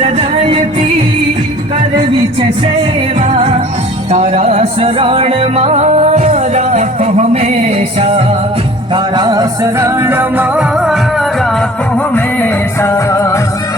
હૃદયથી કરવી છે સેવા તારા શરણમાં રાખો હંમેશા તારા શરણમાં રાખો હંમેશા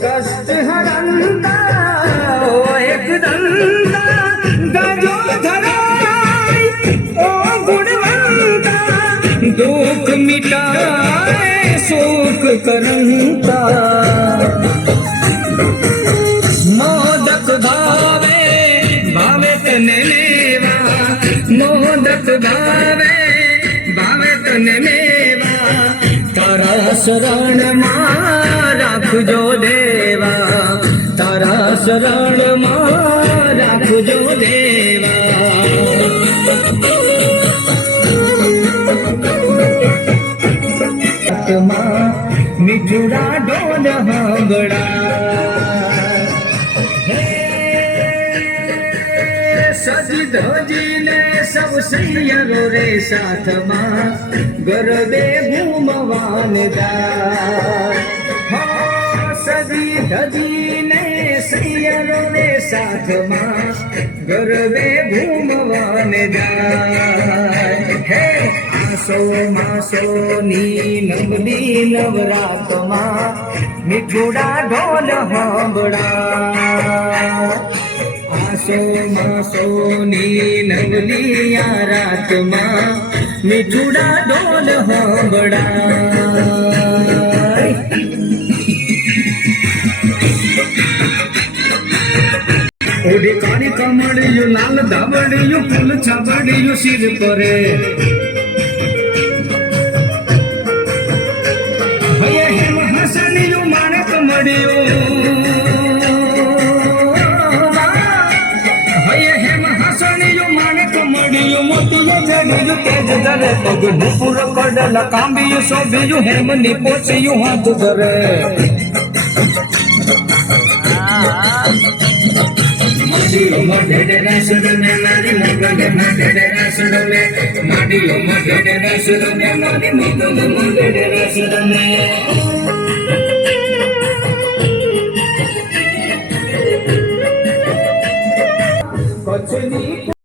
कष्ट हरंदा ओ एक दंदा गजो धराय ओ गुणवंता दुख मिटाए सुख करंता मोदक भावे भावे तने लेवा मोदक भावे भावे तने लेवा तारा शरणમાં રાખજો દેવા તારા શરણમાં રાખજો દેવા મીઠુડા ઢોલ સાંભળા સજી ધજીને સૌ સૈયરો રે સાથમાં ગરબે ઘૂમવાન દા સજી ધજીને સૈયરો રે સાથમાં ગરબે ઘૂમવાન જાય હે આસો માસોની નવલી નવરાતમાં મીઠુડા ઢોલ સાંભળા આસો માસોની નવલી આ રાતમાં મીઠુડા ઢોલ સાંભળા ઓઢી કાળી કમળિયું લાલ ધાબડિયું ફૂલ છાબડિયું શિર પરે હયે હેમ હસનિયું માણક મળ્યું હયે હેમ હસનિયું માણક મળ્યું મોતીયું જડિયું તેજ ધરે પગ નુપુર કડલ કાંબિયું શોભિયું હેમની પોચિયું હાથ ધરે માડીઓ મોઢે રસડને મારી મોગલ મોઢે રસડને માડીઓ મોઢે રસડને મારી મોગલ મોઢે રસડને કચ્છની